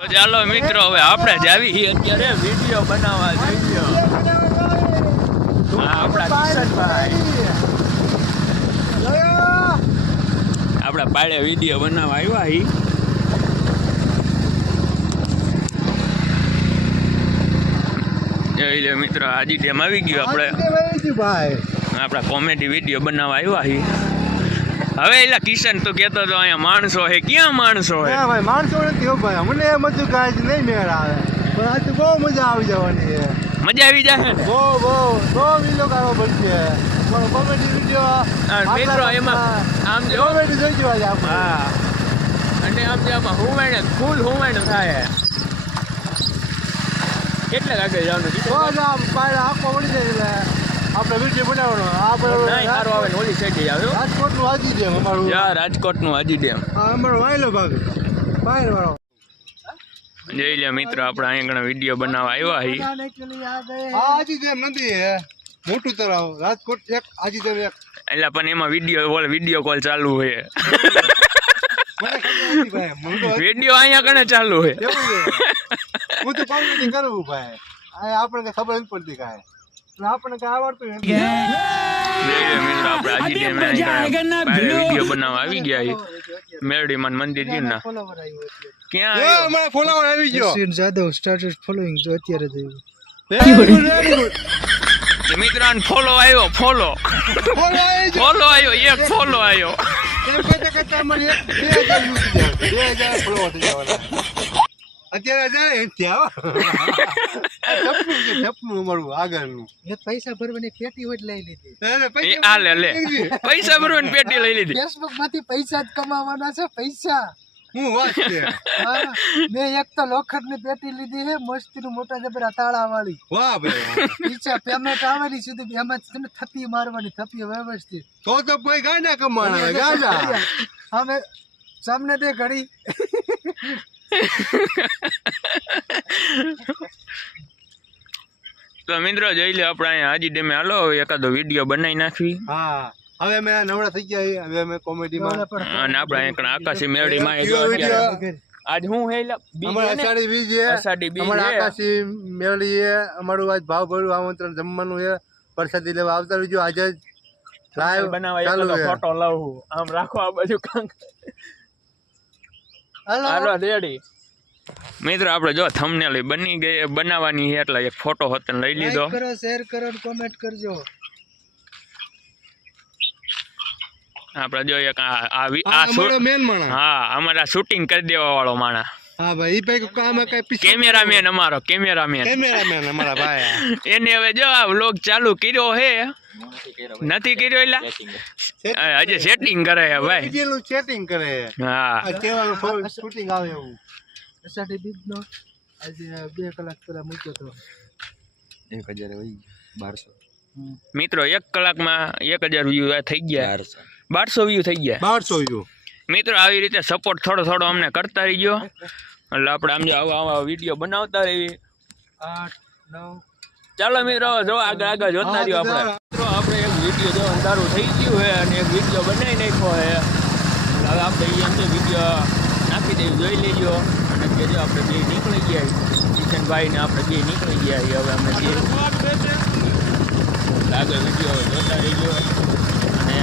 તો ચાલો મિત્રો હવે આપણે જ આવી છીએ અત્યારે વિડીયો બનાવવા જઈએ. આપણા કિશનભાઈ આપણા પાડે વિડીયો બનાવવા આવ્યા હી. જોઈ લે મિત્રો આજી ડેમ આવી ગયો. આપણા કોમેડી વિડીયો બનાવવા આવ્યા હી. હવે એલા કિશન તો કહેતો હતો અહીંયા માણસો હે. ક્યાં માણસો હે? ભાઈ માણસો નથી ભાઈ. મને એમ હતું કે આજ નહીં મેળ આવે, પણ આજ બહુ મજા આવી જવાની છે. મજા આવી જાય ને બહુ વિડીયો કાઢવો પડશે. કોમેડી વિડીયો મિત્રો એમાં આમ જો કોમેડી જોઈ જવા આપણે. હા અને આમ જે આમાં હુવાણ ફૂલ હુવાણ થાય. કેટલે આગળ જવાનું આખો વળી જાય એટલે આપણે વિડીયો બનાવવાનો. નહીં સારું આવે ને ઓલી સાઈડ આવે. રાજકોટનું હાજી ડેમ અમારું. યાર રાજકોટનું હાજી ડેમ અમારો વાયલો ભાગ બહાર વાળો. જોઈ લે મિત્રો આપણે અહીંયા વિડીયો બનાવવા આવ્યા હી. હાજી ડેમ નથી મોટું તળાવ રાજકોટ એક હાજી ડેમ એક. એટલે પણ એમાં વિડીયો કોલ ચાલુ હોય. વિડીયો અહીંયા કણે ચાલુ હોય. હું તો કોમેડી કરું ભાઈ. આપણને ખબર નથી પડતી કાંઈ. આપણને કઈ આવડતું નથી. વિડીયો બનાવવા આવી ગયા. મેરડીમાન મંદિર ના ક્યાં ફોલોવર આવી ગયો. જાદવ સ્ટાર્ટેડ ફોલોઈંગ જો અત્યારે થયું. મિત્રો ફોલો આવ્યો. ફોલો આવ્યો. એક ફોલો આવ્યો. એમ કરતા કરતા અમારે 2000 ફોલોવર થઈ જવાના. અત્યારે જાય ત્યાં સપનું અમારું આગળનું. પૈસા ભરવાની પેટી હોય લઈ લીધી. લે પૈસા ભરવાની પેટી લઈ લીધી. ફેસબુક માંથી પૈસા જ કમાવાના છે. પૈસા હું વાત છે. મેં એક તો લોખંડ ની પેટી લીધી છે મસ્તી નું મોટા જબરા તાળા વાળી. વાહ ભાઈ. પૈસા પેમેન્ટ આવેલી સુધી એમાં તમે થપ્પી મારવાની. થપ્પી વ્યવસ્થિત. તો ભાઈ ગાડા કમાણા ગાડા. અમે સામને દે ઘડી. તો મિત્રો જોઈ લે આપણે અહીંયા હાજી ડેમે હાલો એકાદો વિડીયો બનાવી નાખવી. હા હવે અમે નવરા થઈ ગયા. હવે અમે કોમેડીમાં અને આપણે અહીંયા આકાશી મેરડીમાં આજ હું હે અષાઢી બીજ છે. અમારા આકાશી મેરડી છે. અમારું આજ ભાવ ભર્યું આમંત્રણ જમવાનું છે. પ્રસાદી લેવા આવતા રહીજો. આજે લાઈવ બનાવવા ફોટો લાવું. આમ રાખો આ બાજુ કાંક. હાલો રેડી મિત્રો આપણે જો થંબનેલ બની ગઈ બનાવવાની છે એટલે એક ફોટો હતો લઈ લીધો. લાઈક કરો, શેર કરો, કોમેન્ટ કરજો. આપણે જો એક મેન માણસ. હા અમારા શૂટિંગ કરી દેવા વાળો માણસ. હા ભાઈ ઈ ભાઈ કામ કઈ કેમેરામેન અમારો કેમેરામેન અમારા ભાઈ. એને હવે જો આ વ્લોગ ચાલુ કર્યો હે. નથી કર્યો એલા હજી સેટિંગ કરે હે ભાઈ. વિડિયોનું સેટિંગ કરે. હા કેવાનું શૂટિંગ આવે એવું. અષાઢી બીજ નો આજે 2 કલાક પહેલા મૂક્યો તો 1200 મિત્રો 1 કલાકમાં 1000 વ્યૂ થઈ ગયા. 1200 વ્યૂ થઈ ગયા. 1200 વ્યૂ. મિત્રો આવી રીતે સપોર્ટ થોડો અમને કરતા રહીજો. એટલે આપણે આમ જો આવા વિડીયો બનાવતા રહીએ. 8 9 ચાલો મિત્રો જો આગળ જોતા રહ્યો. આપણે એક વિડીયો જો અંધારું થઈ ગયું હોય અને એક વિડીયો બનાવી નાખ્યો છે. હવે આપણે એમ વિડીયો નાખી દેવી જોઈ લેજો. અને કે જો આપણે બે નીકળી ગયા કિશનભાઈ ને આપણે બે નીકળી ગયા. હવે અમે બે આગળ વિડીયો જોતા રહીજો. અને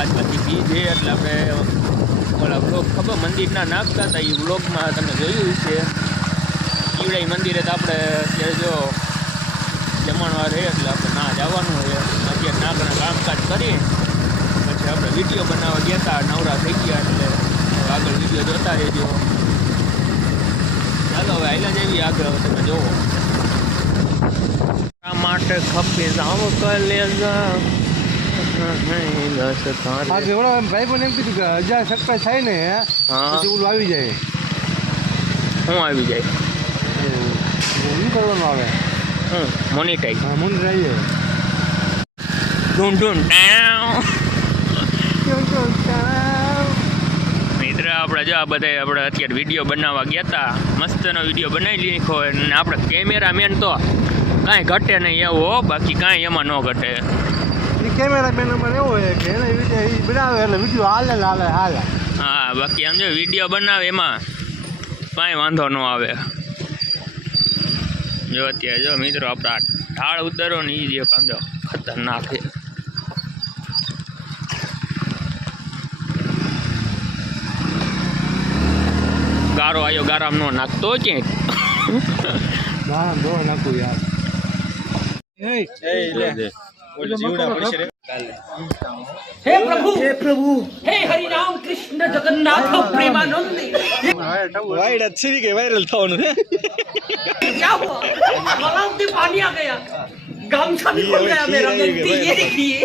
આજ પછી બી છે એટલે આપણે ઓલા બ્લોગ ખબર મંદિરના નાખતા હતા. એ બ્લોગમાં તમે જોયું છે. ઈવડાઈ મંદિરે તો આપણે અત્યારે જો જમણવાર રહે એટલે આપણે ના જવાનું હોય. અત્યારે નાગના કામકાજ કરી પછી આપણે વિડીયો બનાવવા ગયા હતા. નવરા થઈ ગયા એટલે આગળ વિડીયો જોતા રહેજો. ચાલો હવે આયલા જેવી આગળ તમે જોવો. આ માટે ખપે જાવ કલેજા ભાઈ પણ એમ કીધું કે 1000 સબસ્ક્રાઇબ થાય ને પછી ઓલું આવી જાય. શું આવી જાય? શું કરવાનું આવે? મોનિટાઈઝ. મોનિટાઈઝ. મિત્ર આપણે જો આ બધા આપણે અત્યારે વિડીયો બનાવવા ગયા હતા. મસ્તનો વિડીયો બનાવી લીધો. અને આપણે કેમેરામેન તો કાંઈ ઘટે નહીં એવો. બાકી કાંઈ એમાં ન ઘટે. કેમેરામેન અમારે એવો હોય કે એને વિડીયો બનાવે એટલે વિડીયો હાલે. હા બાકી આમ જો વિડીયો બનાવે એમાં કાંઈ વાંધો ન આવે. જો અત્યારે જો મિત્રો આપણા ઢાળ ઉતરો ને એ જે કામ જો ખતરનાક છે. ગારો આવ્યો, ગારામ નો નાખતો ક્યાંય. નાખું યાર. हे प्रभु हे हरि राम कृष्ण जगन्नाथ प्रेमानंद वाइड अच्छी भी के वायरल था उन्होंने क्या हुआ गलाव में पानी आ गया गामछा भी खुल गया मेरा गलती ये देखिए